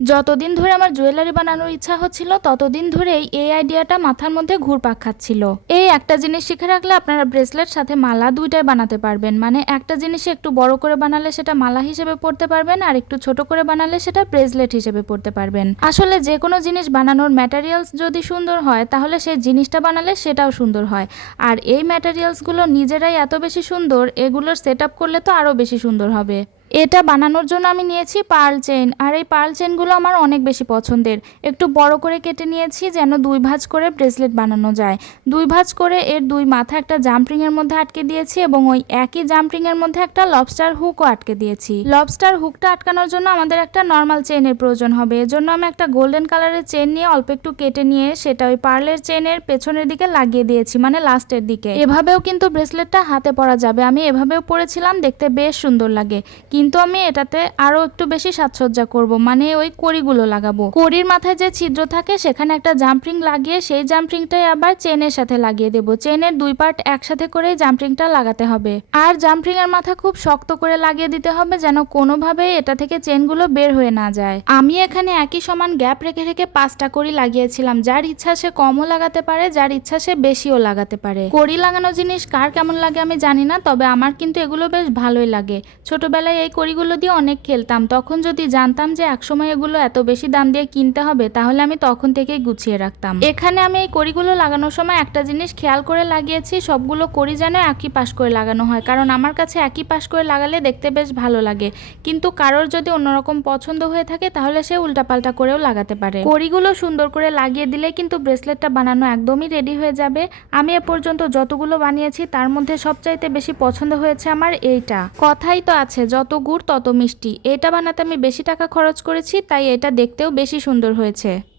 যতদিন ধরে আমার জুয়েলারি বানানোর ইচ্ছা হচ্ছিল, ততদিন ধরেই এই আইডিয়াটা মাথার মধ্যে ঘুরপাক খাচ্ছিল। এই একটা জিনিস শিখে রাখলে আপনারা ব্রেসলেট সাথে মালা দুইটাই বানাতে পারবেন। মানে একটা জিনিস একটু বড় করে বানালে সেটা মালা হিসেবে পড়তে পারবেন, আর একটু ছোট করে বানালে সেটা ব্রেসলেট হিসেবে পড়তে পারবেন। আসলে যে কোনো জিনিস বানানোর ম্যাটেরিয়ালস যদি সুন্দর হয়, তাহলে সেই জিনিসটা বানালে সেটাও সুন্দর হয়। আর এই ম্যাটেরিয়ালসগুলো নিজেরাই এত বেশি সুন্দর, এগুলোর সেট করলে তো আরও বেশি সুন্দর হবে। এটা বানানোর জন্য আমি নিয়েছি পার্ল চেইন। আর এই পার্ল চেইনগুলো আমার অনেক বেশি পছন্দের। একটু বড় করে কেটে নিয়েছি যেন দুই ভাঁজ করে ব্রেসলেট বানানো যায়। দুই ভাঁজ করে এর দুই মাথা একটা জাম্পরিংয়ের মধ্যে আটকে দিয়েছি এবং ওই একই জাম্পরিংয়ের মধ্যে একটা লবস্টার হুকও আটকে দিয়েছি। লবস্টার হুকটা আটকানোর জন্য আমাদের একটা নর্মাল চেইনের প্রয়োজন হবে। এজন্য আমি একটা গোল্ডেন কালারের চেইন নিয়ে অল্প একটু কেটে নিয়ে সেটা ওই পার্লের চেইনের পেছনের দিকে লাগিয়ে দিয়েছি মানে লাস্টের দিকে। এভাবেও কিন্তু ব্রেসলেটটা হাতে পরা যাবে। আমি এভাবেও পরেছিলাম, দেখতে বেশ সুন্দর লাগে। কিন্তু আমি এটাতে আরও একটু বেশি সাজসজ্জা করব। মানে ওই কড়িগুলো লাগাবো। কড়ির মাথায় যে ছিদ্র থাকে, সেখানে একটা জাম্পিং লাগিয়ে সেই জাম্পিংটাই আবার চেনের সাথে লাগিয়ে দেবো। চেনের দুই পার্ট একসাথে করে জাম্পিংটা লাগাতে হবে। আর জাম্পরিং এর মাথা খুব শক্ত করে লাগিয়ে দিতে হবে, যেন কোনোভাবেই এটা থেকে চেনগুলো বের হয়ে না যায়। আমি এখানে একই সমান গ্যাপ রেখে রেখে পাঁচটা কড়ি লাগিয়েছিলাম। যার ইচ্ছা সে কমও লাগাতে পারে, যার ইচ্ছা সে বেশিও লাগাতে পারে। কড়ি লাগানো জিনিস কার কেমন লাগে আমি জানি না, তবে আমার কিন্তু এগুলো বেশ ভালোই লাগে। ছোটবেলায় এই কড়িগুলো দিয়ে অনেক খেলতাম। তখন যদি জানতাম যে একসময় এগুলো এত বেশি দাম দিয়ে কিনতে হবে, তাহলে আমি তখন থেকেই গুছিয়ে রাখতাম। এখানে আমি এই কড়িগুলো লাগানোর সময় একটা জিনিস খেয়াল করে লাগিয়েছি, সবগুলো কড়ি যেন একই পাশ করে লাগানো হয়। কারণ আমার কাছে একই পাশ করে লাগালে দেখতে বেশ ভালো লাগে। কিন্তু কারোর যদি অন্যরকম পছন্দ হয়ে থাকে, তাহলে সে উল্টাপাল্টা করেও লাগাতে পারে। কড়িগুলো সুন্দর করে লাগিয়ে দিলে কিন্তু ব্রেসলেটটা বানানো একদমই রেডি হয়ে যাবে। আমি এ পর্যন্ত যতগুলো বানিয়েছি, তার মধ্যে সবচাইতে বেশি পছন্দ হয়েছে আমার এইটা। কথাই তো আছে, যত গুড় তত মিষ্টি। এটা বানাতে আমি বেশি টাকা খরচ করেছি, তাই এটা দেখতেও বেশি সুন্দর হয়েছে।